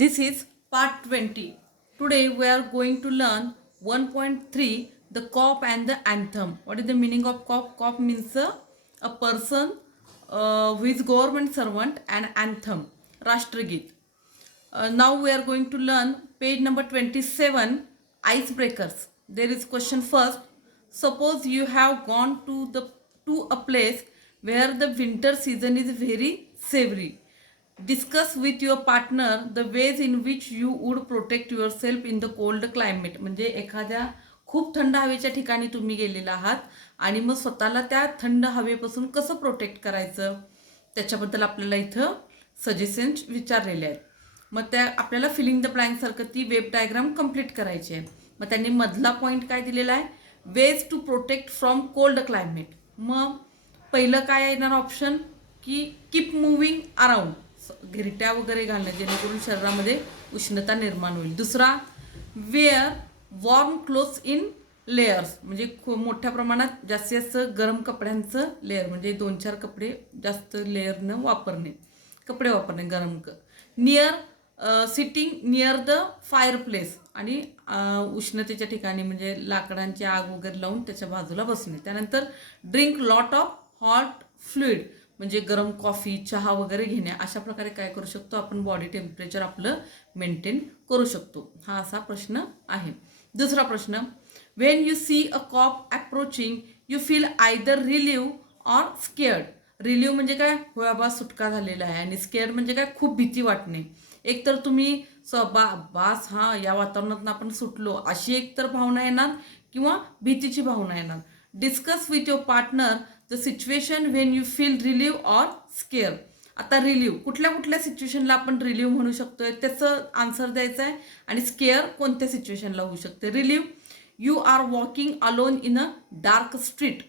This is part 20. Today we are going to learn 1.3 the COP and the anthem. What is the meaning of COP? COP means a person who is government servant, and anthem, Rashtragit. Now we are going to learn page number 27, icebreakers. There is question first. Suppose you have gone to a place where the winter season is very savory. Discuss with your partner the ways in which you would protect yourself in the cold climate. म्हणजे एखाद्या खूप थंड हवेच्या ठिकाणी तुम्ही गेलेला आहात आणि मग स्वतःला त्या थंड हवेपासून कसं प्रोटेक्ट करायचं त्याच्याबद्दल आपल्याला इथं सजेशन्स विचारलेले आहेत. मग त्या आपल्याला फिलिंग द ब्लँकसारखं ती वेब डायग्राम कंप्लीट करायची आहे. मग त्यांनी मधला पॉईंट काय दिलेला आहे, ways to protect from cold climate. मग पहिलं काय येणार ऑप्शन की कीप मुव्हिंग अराउंड, घिरट्या वगैरे घालणं जेणेकरून शरीरामध्ये उष्णता निर्माण होईल. दुसरा, wear warm clothes in layers, म्हणजे मोठ्या प्रमाणात जास्तीत जास्त गरम कपड्यांचं लेअर, म्हणजे 2-4 कपडे जास्त लेअर न वापरणे, कपडे वापरणे गरम. Near sitting near the fire place, आणि उष्णतेच्या ठिकाणी म्हणजे लाकडांची आग वगैरे लावून त्याच्या बाजूला बसणे. त्यानंतर drink lot of hot fluid, म्हणजे गरम कॉफी चहा वगैरे घेणे. अशा प्रकारे काय करू शकतो आपण, बॉडी टेम्परेचर आपलं मेंटेन करू शकतो. हा असा प्रश्न आहे. दुसरा प्रश्न, when you see a cop approaching you feel either relieve or scared. Relieve म्हणजे काय, होय बाबा सुटका झालेला आहे, आणि स्केअर्ड म्हणजे काय, खूप भीती वाटणे. एकतर तुम्ही बास हा या वातावरणातून आपण सुटलो अशी एकतर भावना येणार, किंवा भीतीची भावना येणार. Discuss with your partner the situation when you feel relieve or scare. आता रिलीव्ह कुठल्या कुठल्या सिच्युएशनला आपण रिलीव्ह म्हणू शकतोय त्याचं आन्सर द्यायचं आहे, आणि स्केअर कोणत्या सिच्युएशनला होऊ शकते. Relieve, you are walking alone in a dark street.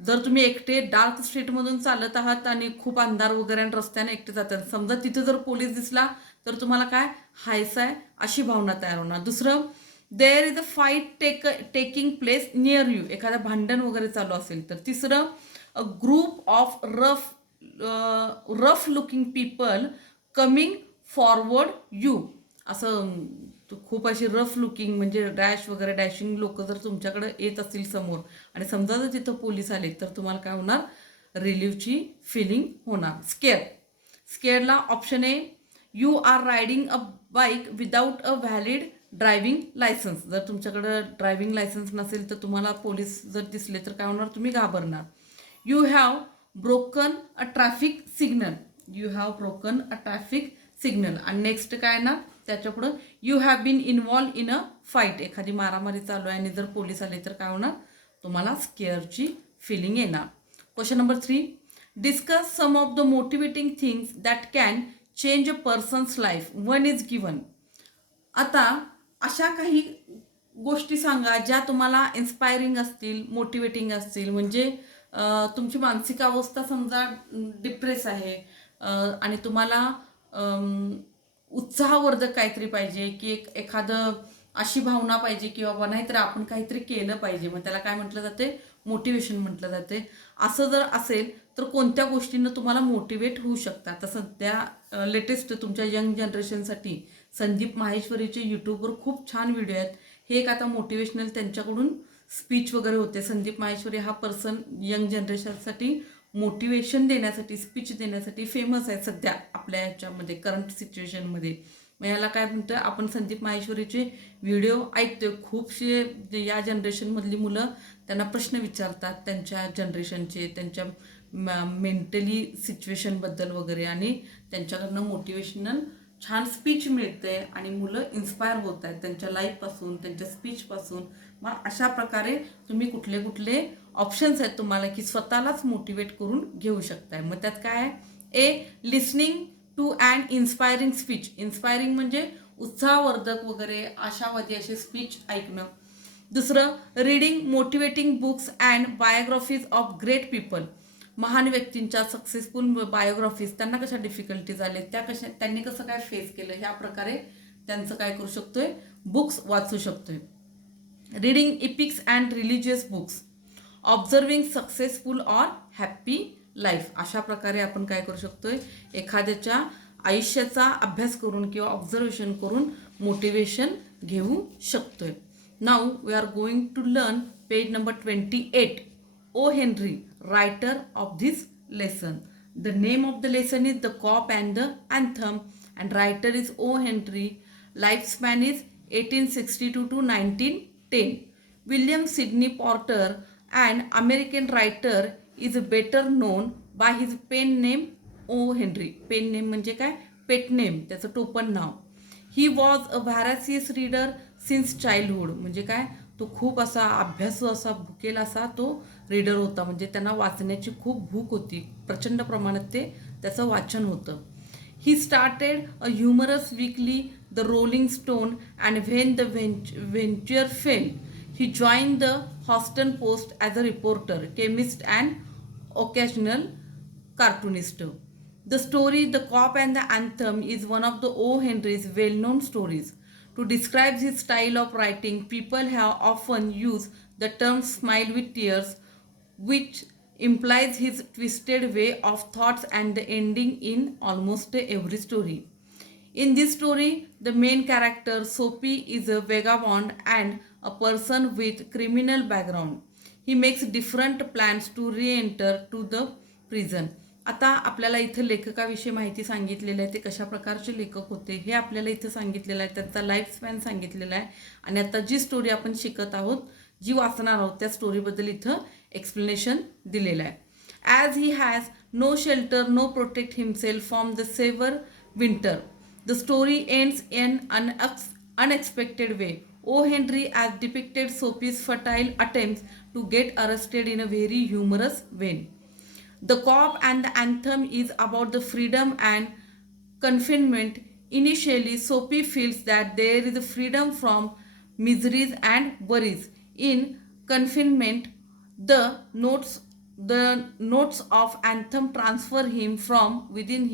जर तुम्ही एकटे डार्क स्ट्रीटमधून चालत आहात आणि खूप अंधार वगैरे आणि रस्त्याने एकटे जातात, समजा तिथं जर पोलीस दिसला तर तुम्हाला काय हायचं आहे अशी भावना तयार होणार. दुसरं, there is a fight taking place near you, एखादं भांडण वगैरे चालू असेल तर. तिसरं, a group of rough looking people coming forward you. असं खूप अशी रफ लुकिंग म्हणजे डॅश वगैरे डॅशिंग लोक जर तुमच्याकडे येत असतील समोर, आणि समजा जर तिथं पोलीस आले तर तुम्हाला काय होणार, रिलीव्हची फिलिंग होणार. स्केअरला option A, you are riding a bike without a valid driving licence. जर तुमच्याकडं ड्रायव्हिंग लायसन्स नसेल तर तुम्हाला पोलीस जर दिसले तर काय होणार, तुम्ही घाबरणार. You have broken a traffic signal. You have broken a traffic signal. आणि नेक्स्ट काय ना त्याच्यापुढं, you have been involved in a fight. एखादी मारामारी चालू आहे आणि जर पोलीस आले तर काय होणार, तुम्हाला स्केअरची फिलिंग येणार. Question number 3, discuss some of the motivating things that can change a person's life. One is given. आता अशा काही गोष्टी सांगा ज्या तुम्हाला इन्स्पायरिंग असतील, मोटिवेटिंग असतील. म्हणजे तुमची मानसिक अवस्था समजा डिप्रेस आहे आणि तुम्हाला उत्साहवर्धक काहीतरी पाहिजे, की एखादं अशी भावना पाहिजे की बाबा नाहीतर आपण काहीतरी केलं पाहिजे, मग त्याला काय म्हटलं जाते, मोटिवेशन म्हटलं जाते. असं जर असेल तर कोणत्या गोष्टींना तुम्हाला मोटिवेट होऊ शकतात. तर सध्या लेटेस्ट तुमच्या यंग जनरेशनसाठी संदीप माहेश्वरीचे यूट्यूबवर खूप छान व्हिडिओ आहेत. हे एक आता मोटिवेशनल त्यांच्याकडून स्पीच वगैरे होते. संदीप माहेश्वरी हा पर्सन यंग जनरेशनसाठी मोटिवेशन देण्यासाठी, स्पीच देण्यासाठी फेमस आहे सध्या आपल्या ह्याच्यामध्ये, करंट सिच्युएशनमध्ये. मग याला काय म्हणतं, आपण संदीप माहेश्वरीचे व्हिडिओ ऐकतोय. खूपशे या जनरेशनमधली मुलं त्यांना प्रश्न विचारतात त्यांच्या जनरेशनचे, त्यांच्या मेंटली सिच्युएशनबद्दल वगैरे, आणि त्यांच्याकडनं मोटिवेशनल छान स्पीच मिळते आणि मुलं इन्स्पायर होत आहेत त्यांच्या लाईफपासून, त्यांच्या स्पीचपासून. मग अशा प्रकारे तुम्ही कुठले कुठले ऑप्शन्स आहेत तुम्हाला की स्वतःलाच मोटिवेट करून घेऊ शकताय. मग त्यात काय आहे, A, listening to and inspiring speech. Inspiring म्हणजे उत्साहवर्धक वगैरे आशावादी असे स्पीच ऐकणं. दुसरं, reading motivating books and biographies of great people. महान व्यक्तींच्या सक्सेसफुल बायोग्राफीज, त्यांना कशा डिफिकल्टीज आले, त्यांनी कसं काय फेस केलं, ह्या प्रकारे त्यांचं काय करू शकतोय, बुक्स वाचू शकतोय. Reading इपिक्स and religious books, observing successful or happy life. अशा प्रकारे आपण काय करू शकतोय, एखाद्याच्या आयुष्याचा अभ्यास करून किंवा ऑब्झर्वेशन करून मोटिवेशन घेऊ शकतोय. Now we are going to learn page number 28. O. Henry, writer of this lesson. The name of the lesson is The Cop and the Anthem, and writer is O. Henry. Lifespan is 1862 to 1910. William Sidney Porter, an American writer, is better known by his pen name O. Henry. Pen name म्हणजे काय? पेट name, त्याचं टोपण नाव. He was a voracious reader since childhood. म्हणजे काय? तो खूप असा अभ्यासू, असा भुकेला असा तो रीडर होता. म्हणजे त्यांना वाचण्याची खूप भूक होती. प्रचंड प्रमाणात त्याचं वाचन होतं. He started a humorous weekly the Rolling Stone and when the venture fail he join the Houston Post as a reporter, chemist and occasional cartoonist. The story The Cop and the Anthem is one of the O. Henry's well-known stories. To describe his style of writing, people have often used the term smile with tears, which implies his twisted way of thoughts and the ending in almost every story. In this story, the main character Soapy is a vagabond and a person with criminal background. He makes different plans to re-enter to the prison. आता आपल्याला इथं लेखकाविषयी माहिती सांगितलेली आहे. ते कशा प्रकारचे लेखक होते हे आपल्याला इथं सांगितलेलं आहे. त्यांचा लाईफ स्पॅन सांगितलेला आहे. आणि आता जी स्टोरी आपण शिकत आहोत, जी वाचणार आहोत, त्या स्टोरीबद्दल इथं एक्सप्लेनेशन दिलेलं आहे. As he has no shelter, no protect himself from the severe winter, the story ends in an unexpected way. O. Henry has depicted Soapy's futile attempts to get arrested in a very humorous vein. The Cop and the Anthem is about the freedom and confinement. Initially, Soapy feels that there is freedom from miseries and worries. In confinement, the notes of Anthem transfer him from within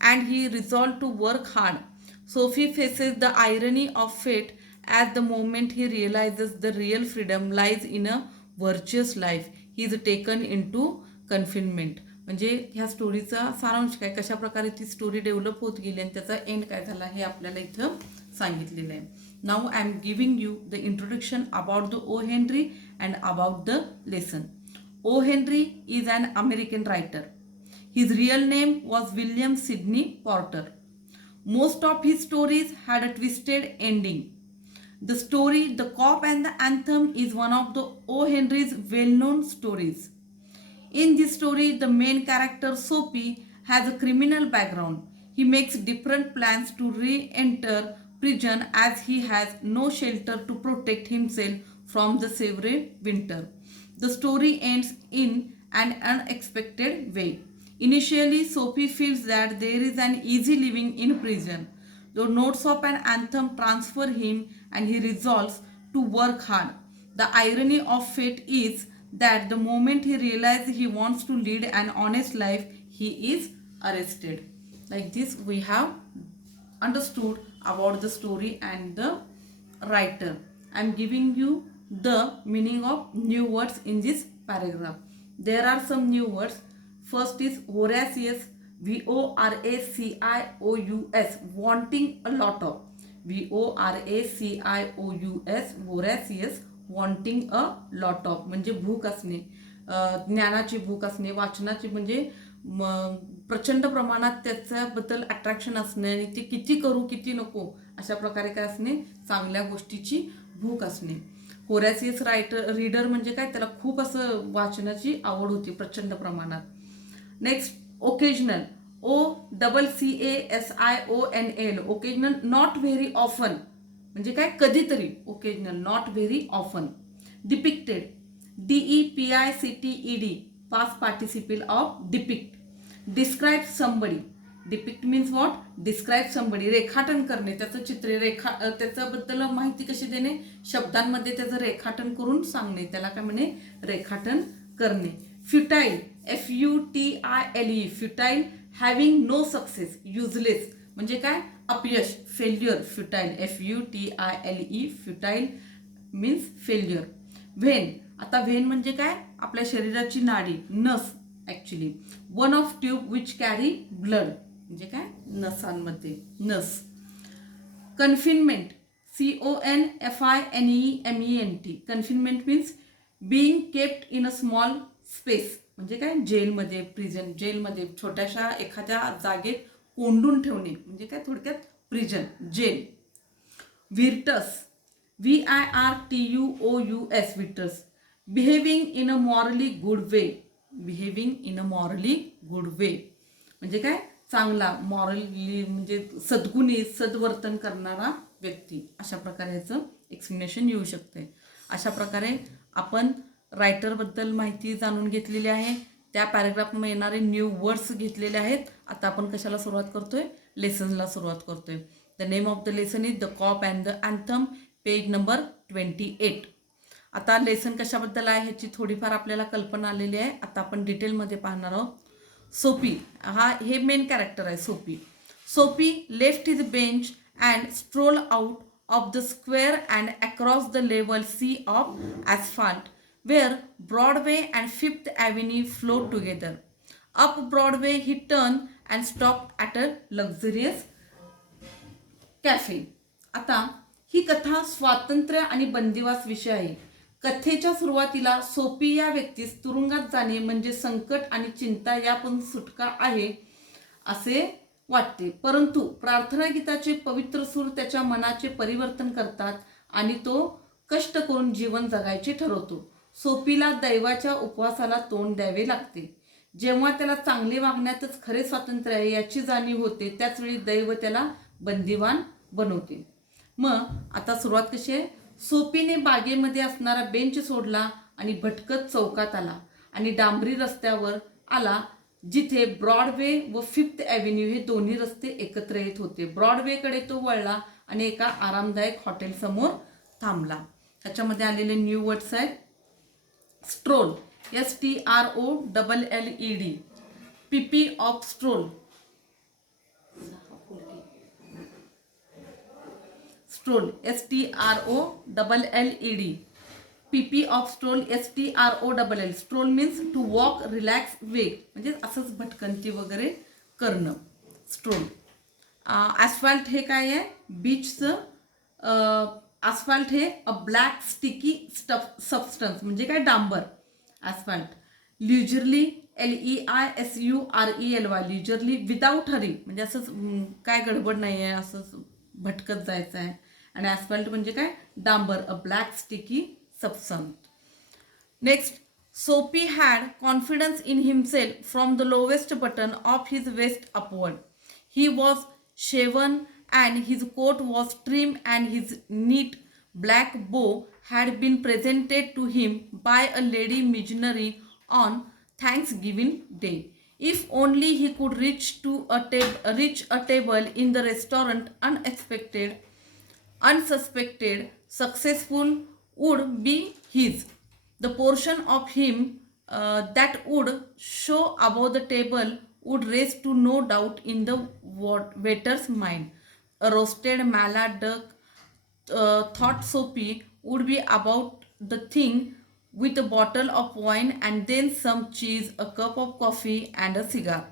and he resolved to work hard. Sophie faces the irony of fate at the moment he realizes the real freedom lies in a virtuous life. He is taken into confinement. म्हणजे ह्या स्टोरीचा सारांश काय, कशा प्रकारे ती story develop होत गेली आणि त्याचा एंड काय झाला हे आपल्याला इथं सांगितलेलं आहे. Now I am giving you the introduction about the O Henry and about the lesson. O Henry is an American writer. His real name was William Sidney Porter. Most of his stories had a twisted ending. The story The Cop and the Anthem is one of the O. Henry's well-known stories. In this story, the main character Soapy has a criminal background. He makes different plans to re-enter prison as he has no shelter to protect himself from the severe winter. The story ends in an unexpected way. Initially, Soapy feels that there is an easy living in prison. The notes of an anthem transfer him and he resolves to work hard. The irony of fate is that the moment he realizes he wants to lead an honest life, he is arrested. Like this, we have understood about the story and the writer. I am giving you the meaning of new words in this paragraph. There are some new words. First is voracious, VORACIOUS, wanting a lot of. VORACIOUS, voracious, wanting a lot of. म्हणजे भूक असणे, ज्ञानाची भूक असणे, वाचनाची म्हणजे प्रचंड प्रमाणात त्याच्याबद्दल अट्रॅक्शन असणे आणि ते किती करू किती नको अशा प्रकारे काय असणे, चांगल्या गोष्टीची भूक असणे. होरॅसियस रीडर म्हणजे काय, त्याला खूप असं वाचनाची आवड होती प्रचंड प्रमाणात. Next occasional, OCCASIONL, occasional, not very often म्हणजे काय, कधीतरी. Occasional, not very often. Depicted, DEPICTED, past participle of depict. Describe somebody, depict means what, describe somebody, रेखाटन करणे, त्याचं चित्र त्याच्याबद्दल माहिती कशी देणे, शब्दांमध्ये त्याचं रेखाटन करून सांगणे, त्याला काय म्हणे, रेखाटन करणे. Futile, FUTILE, futile, having no success, useless म्हणजे काय, अपयश, failure. Futile, FUTILE, futile means failure. Vein, आता व्हेन म्हणजे काय, आपल्या शरीराची नाडी, नस actually. One of tube which carry blood, म्हणजे काय नसांमध्ये नस. Confinement CONFINEMENT. Confinement means being kept in a small space, म्हणजे काय जेलमध्ये, प्रिझन, जेलमध्ये छोट्याशा एखाद्या जागेत कोंडून ठेवणे म्हणजे काय थोडक्यात prison, jail. Virtuous VIRTUOUS virtuous. Behaving in a morally good way. Behaving in a morally good way म्हणजे काय चांगला, मॉरली म्हणजे सद्गुणी, सद्वर्तन करणारा व्यक्ती. अशा प्रकारे ह्याचं एक्सप्लेनेशन येऊ शकते. अशा प्रकारे आपण रायटरबद्दल माहिती जाणून घेतलेली आहे. त्या पॅरेग्राफमध्ये येणारे न्यू वर्ड्स घेतलेले आहेत. आता आपण कशाला सुरुवात करतोय, लेसनला सुरुवात करतोय. The name of the lesson is the cop and the anthem, page number 28. आता लेसन कशाबद्दल आहे ह्याची थोडीफार आपल्याला कल्पना आलेली आहे. आता आपण डिटेलमध्ये पाहणार आहोत. सोपी, हे मेन कॅरेक्टर आहे Soapy. Soapy left his bench and stroll out of the square and across the level sea of asphalt where Broadway and Fifth Avenue flow together. Up Broadway he turned and stopped at a luxurious cafe. आता ही कथा स्वातंत्र्य आणि बंदिवास विषय आहे. कथेच्या सुरुवातीला सोपी या व्यक्तीस तुरुंगात जाणे म्हणजे संकट आणि चिंता यापासून सुटका आहे असे वाटते, परंतु प्रार्थना गीताचे पवित्र सूर त्याच्या मनाचे परिवर्तन करतात आणि तो कष्ट करून जीवन जगायचे ठरवतो. सोपीला दैवाच्या उपवासाला तोंड द्यावे लागते. जेव्हा त्याला चांगले वागण्यातच खरे स्वातंत्र्य आहे याची जाणीव होते, त्याचवेळी दैव त्याला बंदिवान बनवते. मग आता सुरुवात कशी आहे. सोपीने बागेमध्ये असणारा बेंच सोडला आणि भटकत चौकात आला आणि डांबरी रस्त्यावर आला जिथे ब्रॉडवे व फिफ्थ ॲव्हेन्यू हे दोन्ही रस्ते एकत्र येत होते. ब्रॉडवेकडे तो वळला आणि एका आरामदायक हॉटेलसमोर थांबला. त्याच्यामध्ये आलेले न्यू वर्ड्स आहेत. Stroll STROLLED. PP of stroll. Stroll STROLLED. PP of stroll STROLL. Stroll means to walk relax way म्हणजे असंच भटकंती वगैरे करणं. स्ट्रोल. ॲस्फाल्ट हे काय आहे, बीचचं. ॲस्फाल्ट हे अ ब्लॅक स्टिकी सबस्टन्स म्हणजे काय डांबर. ॲस्फाल्ट. ल्युजरली LEISURELY. ल्युजरली विदाऊट हरी म्हणजे असंच काय गडबड नाही आहे, असंच भटकत जायचं आहे. आणि ॲस्फाल्ट म्हणजे काय डांबर, a black sticky substance. Next. Soapy had confidence in himself from the lowest button of his waist upward. He was shaven and his coat was trim and his neat black bow had been presented to him by a lady missionary on Thanksgiving Day. If only he could reach a table in the restaurant unsuspected, successful would be his. The portion of him that would show above the table would raise to no doubt in the waiter's mind. A roasted mallard duck, thought Soapy, would be about the thing with a bottle of wine and then some cheese, a cup of coffee and a cigar.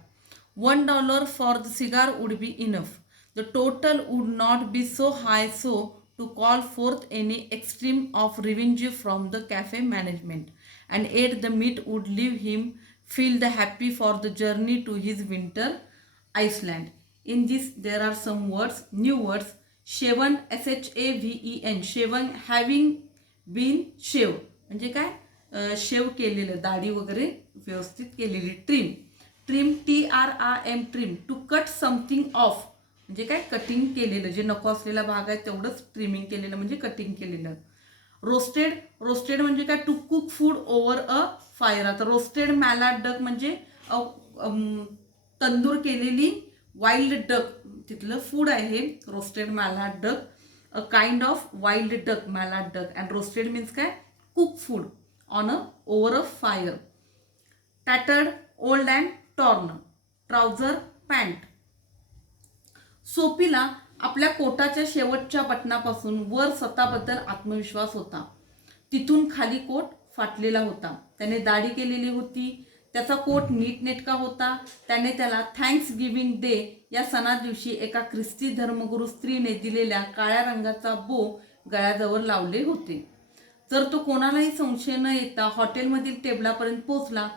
$1 for the cigar would be enough. The total would not be so high so to call forth any extreme of revenge from the cafe management, and yet the meat would leave him feel the happy for the journey to his winter Iceland. In this there are some words, new words. Shaven SHAVEN. Shaven having been shaved म्हणजे काय शेव केलेलं, दाढी वगैरे व्यवस्थित केलेली. Trim. Trim TRIM. Trim. To cut something off म्हणजे काय cutting केलेलं, जे नको असलेला भाग आहे तेवढंच ट्रिमिंग केलेलं म्हणजे कटिंग केलेलं. रोस्टेड. रोस्टेड म्हणजे काय to cook food over a fire. आता रोस्टेड मॅलाड डक म्हणजे तंदूर केलेली वाईल्ड डक, तिथलं फूड आहे roasted mallard duck. A kind of wild duck, mallard duck. And roasted means काय cook food on a over a fire. Tattered, old and torn. Trouser, pant. सोपीला आपल्या कोटाच्या शेवटच्या बटनापासून वर स्वतःबद्दल आत्मविश्वास होता. तिथून खाली कोट फाटलेला होता. त्याने दाढी केलेली होती. त्याचा कोट नीटनेटका होता. त्याने त्याला थँक्स गिव्हिंग डे या सणादिवशी एका ख्रिस्ती धर्मगुरू स्त्रीने दिलेल्या काळ्या रंगाचा बो गळ्याजवळ लावले होते. जर तो कोणालाही संशय न येता हॉटेलमधील टेबलापर्यंत पोहोचला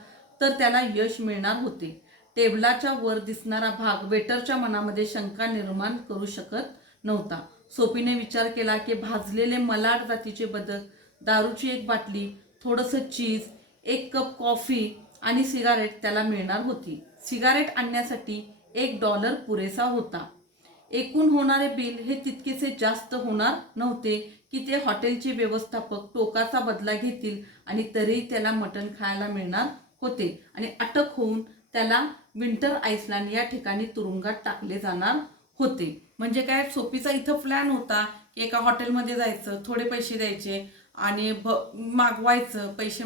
तर त्याला यश मिळणार होते. टेबलाच्या वर दिसणारा भाग वेटरच्या मनामध्ये शंका निर्माण करू शकत नव्हता. सोफीने विचार केला की भाजलेले मलाड जातीचे बदक, दारूची एक बाटली, थोडंसं चीज, एक कप कॉफी आणि सिगारेट त्याला मिळणार होती. सिगारेट आणण्यासाठी $1 पुरेसा होता. एकूण होणारे बिल हे तितकेसे जास्त होणार नव्हते की ते हॉटेलचे व्यवस्थापक टोकाचा बदला घेतील आणि तरीही त्याला मटण खायला मिळणार होते आणि अटक होऊन त्याला विंटर आईसलँड या ठिकाणी तुरुंगात टाकले जाणार होते. म्हणजे काय, सोफीचा इथं प्लॅन होता की एका हॉटेलमध्ये जायचं, थोडे पैसे द्यायचे आणि मागवायचं, पैसे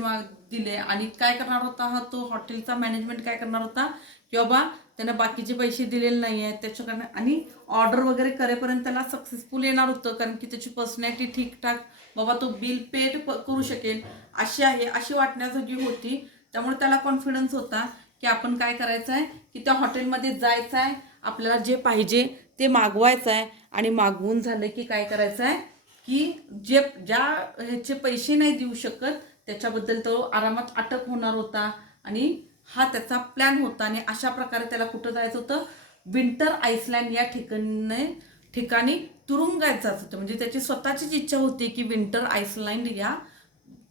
दिले आणि काय करणार होता हा तो हॉटेलचा मॅनेजमेंट काय करणार होता की बाबा त्यानं बाकीचे पैसे दिलेले नाही आहेत त्याच्याकडनं आणि ऑर्डर वगैरे करेपर्यंत त्याला सक्सेसफुल येणार होतं, कारण की त्याची पर्सनॅलिटी ठीकठाक, बाबा तो बिल पेड करू शकेल अशी आहे अशी वाटण्याजोगी होती. त्यामुळे त्याला कॉन्फिडन्स होता की आपण काय करायचं आहे की त्या हॉटेलमध्ये जायचं आहे, आपल्याला जे पाहिजे ते मागवायचं आहे आणि मागवून झालं की काय करायचं आहे की ज्या ह्याचे पैसे नाही देऊ शकत त्याच्याबद्दल तो आरामात अटक होणार होता आणि हा त्याचा प्लॅन होता. आणि अशा प्रकारे त्याला कुठं जायचं होतं, विंटर आईसलँड या ठिकाणी तुरुंगात जायचं होतं. म्हणजे त्याची स्वतःचीच इच्छा होती की विंटर आईसलँड या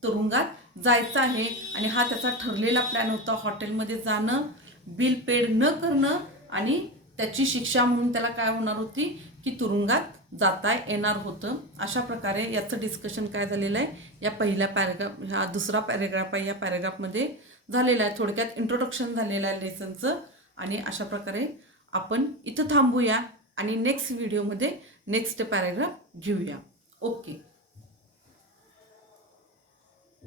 तुरुंगात जायचं आहे आणि हा त्याचा ठरलेला प्लॅन होता. हॉटेलमध्ये जाणं, बिल पेड न करणं आणि त्याची शिक्षा म्हणून त्याला काय होणार होती की तुरुंगात जाता येणार होतं. अशा प्रकारे याचं डिस्कशन काय झालेलं आहे या पहिल्या पॅरेग्राफ, हा दुसरा पॅरेग्राफ आहे या पॅरेग्राफमध्ये झालेला आहे. थोडक्यात इंट्रोडक्शन झालेलं आहे लेसनचं. आणि अशा प्रकारे आपण इथं थांबूया आणि नेक्स्ट व्हिडिओमध्ये नेक्स्ट पॅरेग्राफ घेऊया. ओके.